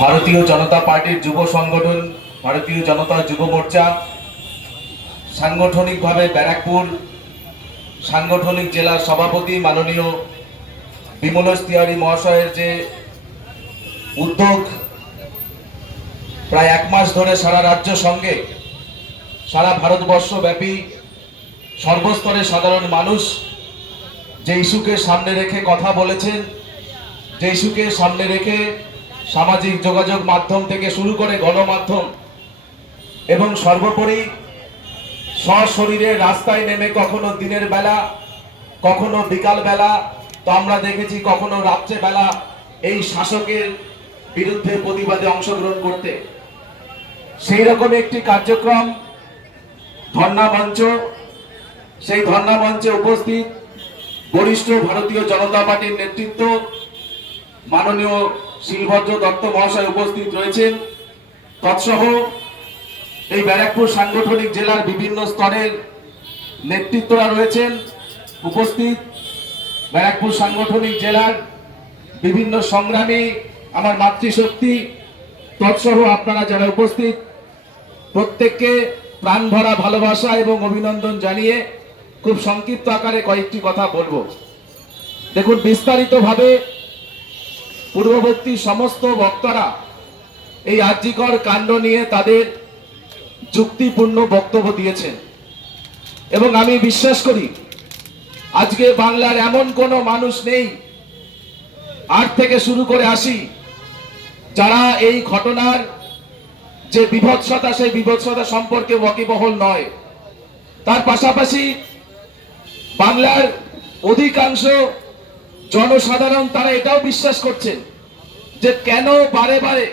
ভারতীয় জনতা পার্টির যুব সংগঠন, ভারতীয় জনতা যুব মোর্চা, সাংগঠনিকভাবে ব্যারাকপুর, সাংগঠনিক জেলার সভাপতি মাননীয় বিমলেশ তিওয়ারি মহাশয়ের যে উদ্যোগ, প্রায় এক মাস ধরে সারা রাজ্য সঙ্গে, সারা ভারতবর্ষ ব্যাপী সর্বস্তরের সাধারণ মানুষ যে ইস্যুকে সামনে রেখে কথা বলেছেন, যে ইস্যুকে সামনে রেখে সামাজিক যোগাযোগ মাধ্যম থেকে শুরু করে গণমাধ্যম এবং সর্বোপরি সশরীরে রাস্তায় নেমে কখনো দিনের বেলা, কখনো বিকাল বেলা, তো আমরা দেখেছি কখনো রাত্রে বেলা এই শাসকের বিরুদ্ধে প্রতিবাদে অংশগ্রহণ করতে। সেই রকম একটি কার্যক্রম ধর্ণা মঞ্চ, সেই ধর্ণা মঞ্চে উপস্থিত বরিষ্ঠ ভারতীয় জনতা পার্টির নেতৃত্ব, মাননীয় শিলভদ্র দত্ত মহাশয় উপস্থিত রয়েছেন। তৎসহ এই ব্যারাকপুর সাংগঠনিক জেলার বিভিন্ন স্তরের নেতৃত্বরা রয়েছেন, উপস্থিত। ব্যারাকপুর সাংগঠনিক জেলার বিভিন্ন সংগ্রামী, আমার মাতৃশক্তি, তৎসহ আপনারা যারা উপস্থিত, প্রত্যেককে প্রাণ ভরা ভালোবাসা এবং অভিনন্দন জানিয়ে খুব সংক্ষিপ্ত আকারে কয়েকটি কথা বলব। দেখুন, বিস্তারিতভাবে পূর্ববর্তী সমস্ত বক্তারা এই আর্যিকর কাণ্ড নিয়ে তাদের যুক্তিপূর্ণ বক্তব্য দিয়েছেন। এবং আমি বিশ্বাস করি, আজকে বাংলার এমন কোনো মানুষ নেই আট থেকে শুরু করে আসি, যারা এই ঘটনার যে বিভৎসতা, সেই বিভৎসতা সম্পর্কে ওয়াকিবহল নয়। তার পাশাপাশি বাংলার অধিকাংশ জনসাধারণ তারা এটাও বিশ্বাস করছেন যে কেন বারে বারে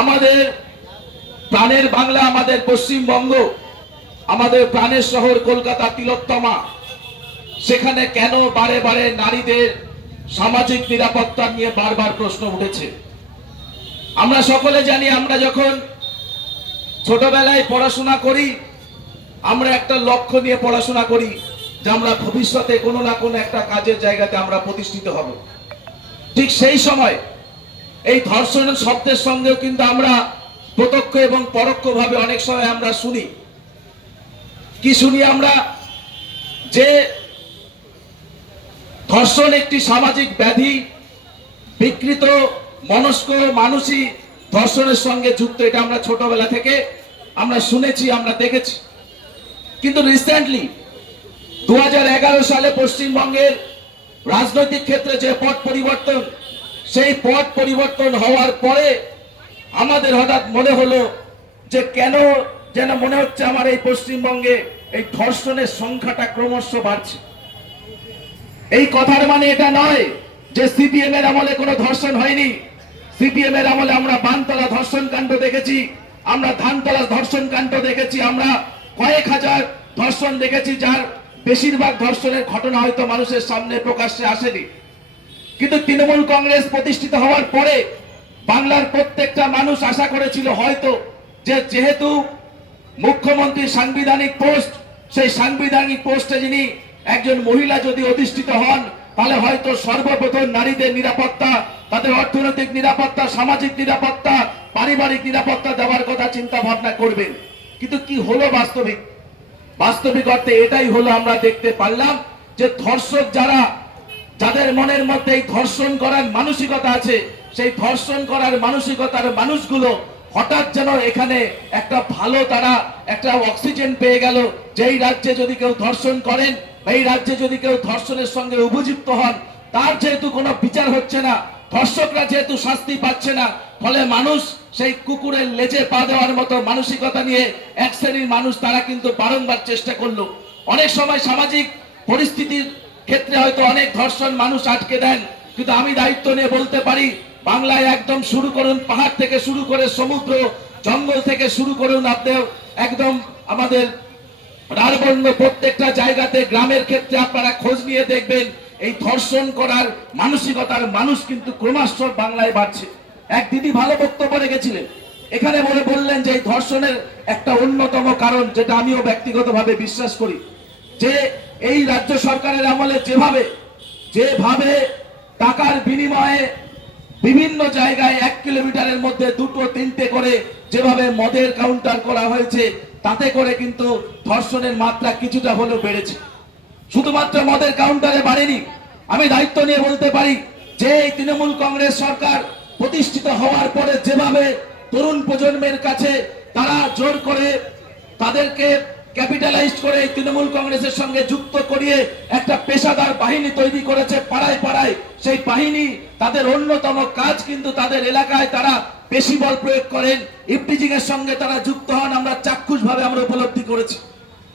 আমাদের প্রাণের বাংলা, আমাদের পশ্চিমবঙ্গ, আমাদের প্রাণের শহর কলকাতা তিলোত্তমা, সেখানে কেন বারে বারে নারীদের সামাজিক নিরাপত্তা নিয়ে বারবার প্রশ্ন উঠেছে? আমরা সকলে জানি আমরা যখন ছোটবেলায় পড়াশোনা করি, আমরা একটা লক্ষ্য নিয়ে পড়াশোনা করি যে আমরা ভবিষ্যতে কোনো না কোনো একটা কাজের জায়গাতে আমরা প্রতিষ্ঠিত হব। ঠিক সেই সময় এই ধর্ষণ শব্দের সঙ্গেও কিন্তু আমরা প্রত্যক্ষ এবং পরোক্ষভাবে অনেক সময় আমরা শুনি। কি শুনি আমরা? যে ধর্ষণ একটি সামাজিক ব্যাধি, বিকৃত, মনস্ক মানুষই ধর্ষণের সঙ্গে যুক্ত। এটা আমরা ছোটবেলা থেকে আমরা শুনেছি, আমরা দেখেছি। কিন্তু রিসেন্টলি দু হাজার এগারো সালে পশ্চিমবঙ্গের রাজনৈতিক ক্ষেত্রে যে পট পরিবর্তন, সেই পট পরিবর্তন হওয়ার পরে আমাদের হঠাৎ মনে হলো যে কেন যেন মনে হচ্ছে আমার এই পশ্চিমবঙ্গে এই ধর্ষণের সংখ্যাটা ক্রমশ বাড়ছে। এই কথার মানে এটা নয় যে সিপিএম এর আমলে কোনো ধর্ষণ হয়নি। সিপিএম এর আমলে আমরা বানতলা ধর্ষণ কাণ্ড দেখেছি, আমরা ধানতলা ধর্ষণ কাণ্ড দেখেছি, আমরা কয়েক হাজার ধর্ষণ দেখেছি যার বেশিরভাগ ধর্ষণের ঘটনা হয়তো মানুষের সামনে প্রকাশ্যে আসেনি। কিন্তু তৃণমূল কংগ্রেস প্রতিষ্ঠিত হওয়ার পরে বাংলার প্রত্যেকটা মানুষ আশা করেছিল হয়তো যে যেহেতু মুখ্যমন্ত্রী সাংবিধানিক পোস্ট, সেই সাংবিধানিক পোস্টে যিনি একজন মহিলা যদি অধিষ্ঠিত হন, তাহলে হয়তো সর্বপ্রথম নারীদের নিরাপত্তা, তাদের অর্থনৈতিক নিরাপত্তা, সামাজিক নিরাপত্তা, পারিবারিক নিরাপত্তা দেওয়ার কথা চিন্তা ভাবনা করবেন। কিন্তু কি হলো বাস্তবিক? বাস্তবিক অর্থে এটাই হলো আমরা দেখতে পারলাম যে ধর্ষক যারা, যাদের মনের মধ্যে এই ধর্ষণ করার মানসিকতা আছে, সেই ধর্ষণ করার মানসিকতার মানুষগুলো হঠাৎ যেন এখানে একটা ভালো তারা, একটা অক্সিজেন পেয়ে গেল। যেই রাজ্যে যদি কেউ ধর্ষণ করেন, এই রাজ্যে যদি কেউ ধর্ষণের সঙ্গে উপযুক্ত হন, তার যেহেতু কোনো বিচার হচ্ছে না, ধর্ষকরা যেহেতু শাস্তি পাচ্ছে না ফলে মানুষ সেই কুকুরের লেজে পা দেওয়ার মতো মানসিকতা নিয়ে এক শ্রেণির মানুষ তারা কিন্তু বারংবার চেষ্টা করল। অনেক সময় সামাজিক পরিস্থিতির ক্ষেত্রে হয়তো অনেক ধর্ষণ মানুষ আটকে দেন, কিন্তু আমি দায়িত্ব নিয়ে বলতে পারি, বাংলায় একদম শুরু করুন, পাহাড় থেকে শুরু করে সমুদ্র, জঙ্গল থেকে শুরু করুন আপনি একদম আমাদের রারবন্য প্রত্যেকটা জায়গাতে গ্রামের ক্ষেত্রে আপনারা খোঁজ নিয়ে দেখবেন, এই ধর্ষণ করার মানসিকতার মানুষ কিন্তু ক্রমাশ বাংলায় বাড়ছে। এক দিদি ভালো বক্তব্য রেখেছিলেন। এখানে বলে বললেন যে ধর্ষণের একটা অন্যতম কারণ যেটা আমিও ব্যক্তিগতভাবে বিশ্বাস করি, যে এই রাজ্য সরকারের আমলে যেভাবে যেভাবে টাকার বিনিময়ে বিভিন্ন জায়গায় এক কিলোমিটারের মধ্যে দুটো তিনটে করে যেভাবে মদের কাউন্টার করা হয়েছে, তাতে করে কিন্তু ধর্ষণের মাত্রা কিছুটা হলেও বেড়েছে। শুধুমাত্র মদের কাউন্টারে বাড়েনি, আমি দায়িত্ব নিয়ে বলতে পারি যে এই তৃণমূল কংগ্রেস সরকার প্রতিষ্ঠিত হওয়ার পরে যেভাবে তরুণ প্রজন্মের কাছে তারা জোর করে তাদেরকে ক্যাপিটালাইজ করে তৃণমূল কংগ্রেসের সঙ্গে যুক্ত করিয়ে একটা পেশাদার বাহিনী তৈরি করেছে পাড়ায় পাড়ায়, সেই বাহিনী তাদের অন্যতম কাজ কিন্তু তাদের এলাকায় তারা বেশি বল প্রয়োগ করেন, ইফটিজিং এর সঙ্গে তারা যুক্ত হন, আমরা চাক্ষুষ ভাবে আমরা উপলব্ধি করেছি।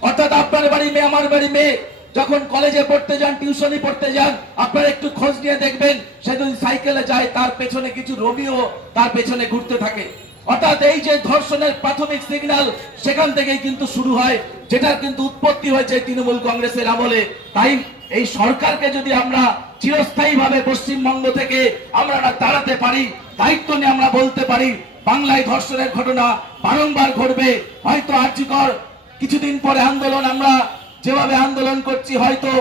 অর্থাৎ আপনার বাড়ি মেয়ে, আমার বাড়ি মেয়ে যখন কলেজে পড়তে যান টিউশনি পড়তে যান, আপনারা একটু খোঁজ নিয়ে দেখবেন সে যদি সাইকেলে যায়, তার পেছনে কিছু রোমিও, তার পেছনে ঘুরতে থাকে। অর্থাৎ এই যে ধর্ষণের প্রাথমিক সিগন্যাল সেখান থেকেই কিন্তু শুরু হয়, যেটার কিন্তু উৎপত্তি হয়েছে তৃণমূল কংগ্রেসের আমলে। তাই এই সরকারকে যদি আমরা চিরস্থায়ী ভাবে পশ্চিমবঙ্গ থেকে আমরা দাঁড়াতে পারি, দায়িত্ব নিয়ে আমরা বলতে পারি, বাংলায় ধর্ষণের ঘটনা বারংবার ঘটবে, হয়তো আর্যিকর কিছুদিন পরে আন্দোলন আমরা যেভাবে আন্দোলন করছি, হয়তো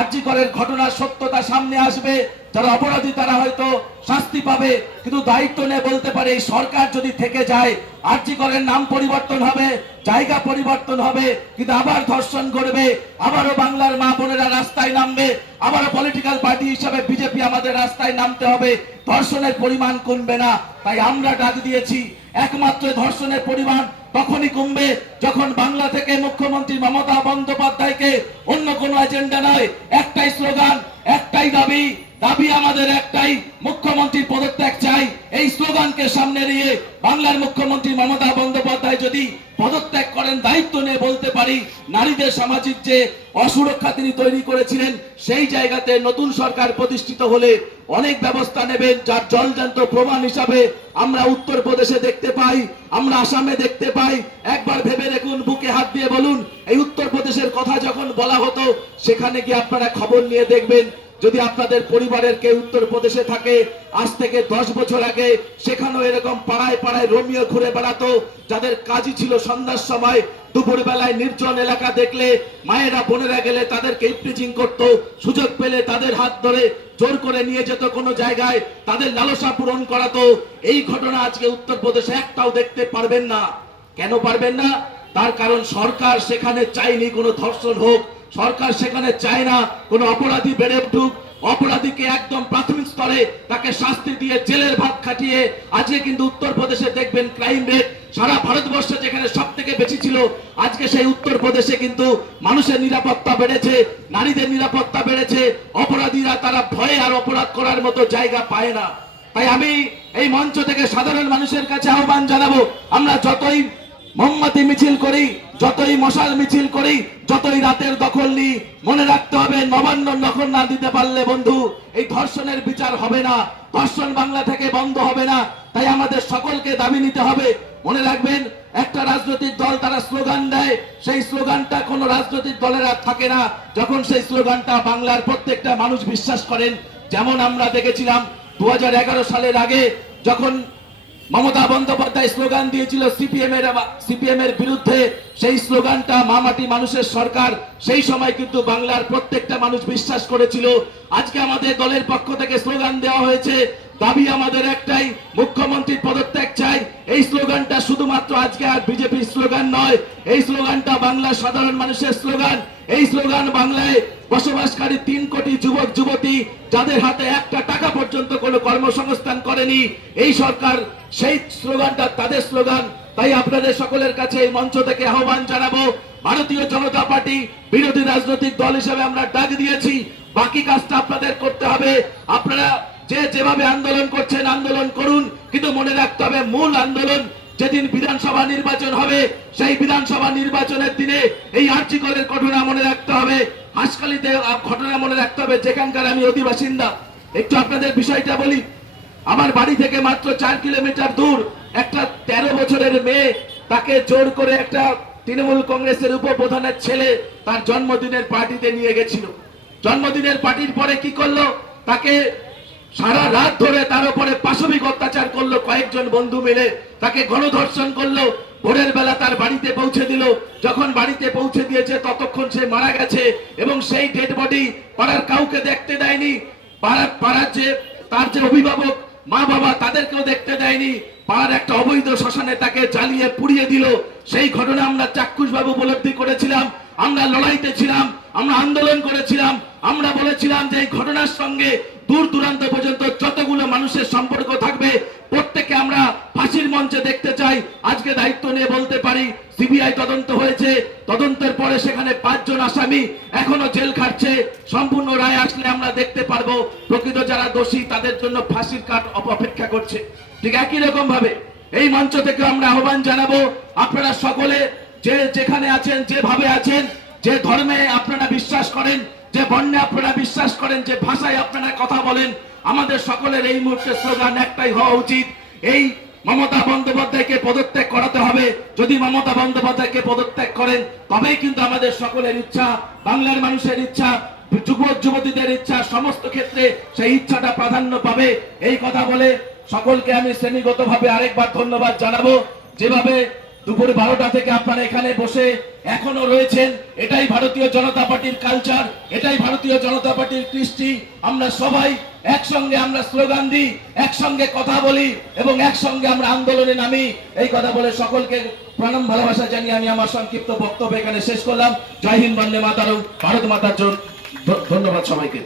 আর্যিকরের ঘটনার সত্যতা সামনে আসবে, যারা অপরাধী তারা হয়তো শাস্তি পাবে, কিন্তু দায়িত্ব নিয়ে বলতে পারে, এই সরকার যদি থেকে যায়, আর্যিকরের নাম পরিবর্তন হবে, জায়গা পরিবর্তন হবে, কিন্তু আবার ধর্ষণ করবে আবারও বাংলার মা বোনেরা রাস্তায় নামবে, আবারও পলিটিক্যাল পার্টি হিসাবে বিজেপি আমাদের রাস্তায় নামতে হবে, ধর্ষণের পরিমাণ কমবে না, তাই আমরা ডাক দিয়েছি, একমাত্র ধর্ষণের পরিমাণ তখনই কমবে যখন বাংলা থেকে মুখ্যমন্ত্রী মমতা বন্দ্যোপাধ্যায়কে অন্য কোনো এজেন্ডা নয়, একটাই স্লোগান, একটাই দাবি দাবি আমাদের একটাই, মুখ্যমন্ত্রীর পদত্যাগ চাই। এই স্লোগানকে সামনে নিয়ে বাংলার মুখ্যমন্ত্রী মমতা বন্দ্যোপাধ্যায় যদি পদত্যাগ করেন, দায়িত্ব নিয়ে বলতে পারি, নারীদের সামাজিক যে অসুরক্ষা তিনি তৈরি করেছিলেন, সেই জায়গাতে নতুন সরকার প্রতিষ্ঠিত হলে অনেক ব্যবস্থা নেবেন, যার জলজান্ত প্রমাণ হিসাবে আমরা উত্তরপ্রদেশে দেখতে পাই, আমরা আসামে দেখতে পাই। একবার ভেবে দেখুন, বুকে হাত দিয়ে বলুন, এই উত্তরপ্রদেশের কথা যখন বলা হতো, সেখানে গিয়ে আপনারা খবর নিয়ে দেখবেন যদি আপনাদের পরিবারের কেউ উত্তরপ্রদেশে থাকে, আজ থেকে দশ বছর আগে সেখানেও এরকম পাড়ায় পাড়ায় রোমিও ঘুরে বেড়াতো, যাদের কাজই ছিল সন্ধ্যার সময় দুপুর বেলায় নির্জন এলাকা দেখলে মায়েরা, বোনেরা গেলে তাদেরকে ইফটিজিং করতো, সুযোগ পেলে তাদের হাত ধরে জোর করে নিয়ে যেত কোনো জায়গায়, তাদের লালসা পূরণ করাতো। এই ঘটনা আজকে উত্তরপ্রদেশে একটাও দেখতে পারবেন না। কেন পারবেন না? তার কারণ সরকার সেখানে চাইনি কোনো ধর্ষণ হোক সরকার সেখানে চায় না, কোনো অপরাধী বেড়ে উঠুক। অপরাধীকে একদম প্রাথমিক স্তরে তাকে শাস্তি দিয়ে জেলের ভাত খাটিয়ে, আজকে কিন্তু উত্তরপ্রদেশে দেখবেন ক্রাইম রেট সারা ভারতবর্ষে যেখানে সব থেকে বেশি ছিল, আজকে সেই উত্তরপ্রদেশে কিন্তু মানুষের নিরাপত্তা বেড়েছে, নারীদের নিরাপত্তা বেড়েছে, অপরাধীরা তারা ভয়ে আর অপরাধ করার মতো জায়গা পায় না। তাই আমি এই মঞ্চ থেকে সাধারণ মানুষের কাছে আহ্বান জানাব, আমরা যতই মোমবাতি মিছিল করি, যতই মশাল মিছিল করি, যতই রাতের দখল নিই, মনে রাখতে হবে নবান্ন দখল না দিতে পারলে বন্ধু, এই ধর্ষণের বিচার হবে না, ধর্ষণ বাংলা থেকে বন্ধ হবে না, তাই আমাদের সকলকে দাবি নিতে হবে। মনে রাখবেন, একটা রাজনৈতিক দল তারা স্লোগান দেয়, সেই স্লোগানটা কোনো রাজনৈতিক দলের আর থাকে না। যখন সেই স্লোগানটা বাংলার প্রত্যেকটা মানুষ বিশ্বাস করেন, যেমন আমরা দেখেছিলাম দু হাজার এগারো সালের আগে, যখন মমতা বন্দ্যোপাধ্যায় স্লোগান দিয়েছিল সিপিএম এর সিপিএম এর বিরুদ্ধে। সেই স্লোগানটা মামাটি মানুষের সরকার। সেই সময় কিন্তু বাংলার প্রত্যেকটা মানুষ বিশ্বাস করেছিল। আজকে আমাদের দলের পক্ষ থেকে স্লোগান দেওয়া হয়েছে, দাবি আমাদের একটাই, মুখ্যমন্ত্রীর পদত্যাগ চাই। এই স্লোগানটা শুধুমাত্র আজকে আর বিজেপির স্লোগান নয়। এই স্লোগানটা বাংলার সাধারণ মানুষের স্লোগান। এই স্লোগান বাংলায় বসবাসকারী তিন কোটি যুবক, যুবতী, যাদের হাতে একটা টাকা পর্যন্ত কোনো কর্মসংস্থান করেনি, এই সরকার সেই স্লোগানটা, তাদের স্লোগান। তাই আপনাদের সকলের কাছে এই মঞ্চ থেকে আহ্বান জানাব, ভারতীয় জনতা পার্টি বিরোধী রাজনৈতিক দল হিসেবে আমরা ডাক দিয়েছি। বাকি কাজটা আপনাদের করতে হবে। আপনারা যে যেভাবে আন্দোলন করছেন, আন্দোলন করুন, কিন্তু মনে রাখতে হবে মূল আন্দোলন যেদিন বিধানসভা নির্বাচন হবে, সেই বিধানসভা নির্বাচনের দিনে এই আর্চিকলের ঘটনা মনে রাখতে হবে। হাসকালিতে ঘটনা মনে রাখতে হবে, যেখানকার আমি অধিবাসিন্দা একটু আপনাদের বিষয়টা বলি। আমার বাড়ি থেকে মাত্র চার কিলোমিটার দূর একটা তেরো বছরের মেয়ে, তাকে জোর করে একটা তৃণমূল কংগ্রেসের উপপ্রধানের ছেলে তার জন্মদিনের পার্টিতে নিয়ে গেছিল। জন্মদিনের পার্টির পরে কি করল? তাকে সারা রাত ধরে তার উপরে পাশবিক অত্যাচার করল, কয়েকজন বন্ধু মিলে তাকে গণধর্ষণ করল। ভোরের বেলা তার বাড়িতে পৌঁছে দিল। যখন বাড়িতে পৌঁছে দিয়েছে, ততক্ষণ সে মারা গেছে এবং সেই ডেড বডি পাড়ার কাউকে দেখতে দেয়নি। পাড়ার পাড়ার যে, তার যে অভিভাবক, মা বাবা, তাদেরকেও দেখতে দেয়নি। পাড়ার একটা অবৈধ শ্মশানে তাকে জ্বালিয়ে পুড়িয়ে দিল। সেই ঘটনা আমরা চাক্ষুষভাবে উপলব্ধি করেছিলাম। আমরা লড়াইতে ছিলাম, আমরা আন্দোলন করেছিলাম। আমরা বলেছিলাম যে এই ঘটনার সঙ্গে দূর দূরান্ত পর্যন্ত যতগুলো মানুষের সম্পর্ক থাকবে প্রত্যেকে আমরা ফাঁসির মঞ্চে দেখতে চাই। আজকে দায়িত্ব নিয়ে বলতে পারি, সিবিআই তদন্ত হয়েছে, তদন্তের পরে সেখানে পাঁচজন আসামি এখনও জেল খাটছে। সম্পূর্ণ রায় আসলে আমরা দেখতে পারব। প্রকৃত যারা দোষী, তাদের জন্য ফাঁসির কাঠ অপেক্ষা করছে। ঠিক একই রকম ভাবে এই মঞ্চ থেকে আমরা আহ্বান জানাব আপনারা সকলে, যে যেখানে আছেন, যেভাবে আছেন, যে ধর্মে আপনারা বিশ্বাস করেন যে বর্ণে আপনারা বিশ্বাস করেন, যে ভাষায় আপনারা কথা বলেন, আমাদের সকলের এই মুহূর্তে স্লোগান একটাই হওয়া উচিত। এই মমতা বন্দ্যোপাধ্যায়কে পদত্যাগ করাতে হবে। যদি মমতা বন্দ্যোপাধ্যায়কে পদত্যাগ করেন, তবেই কিন্তু আমাদের সকলের ইচ্ছা, বাংলার মানুষের ইচ্ছা যুবক যুবতীদের ইচ্ছা, সমস্ত ক্ষেত্রে সেই ইচ্ছাটা প্রাধান্য পাবে। এই কথা বলে সকলকে আমি শ্রেণীগতভাবে আরেকবার ধন্যবাদ জানাব। যেভাবে দুপুর বারোটা থেকে আপনারা এখানে বসে এখনও রয়েছেন। এটাই ভারতীয় জনতা পার্টির কালচার এটাই ভারতীয় জনতা পার্টির কৃষ্টি। আমরা সবাই একসঙ্গে আমরা স্লোগান দিই, একসঙ্গে কথা বলি এবং একসঙ্গে আমরা আন্দোলনে নামি। এই কথা বলে সকলকে প্রণাম, ভালোবাসা জানিয়ে আমি আমার সংক্ষিপ্ত বক্তব্য এখানে শেষ করলাম। জয় হিন্দ, বন্দে মাতারম, ভারত মাতার জন্য ধন্যবাদ সবাইকে।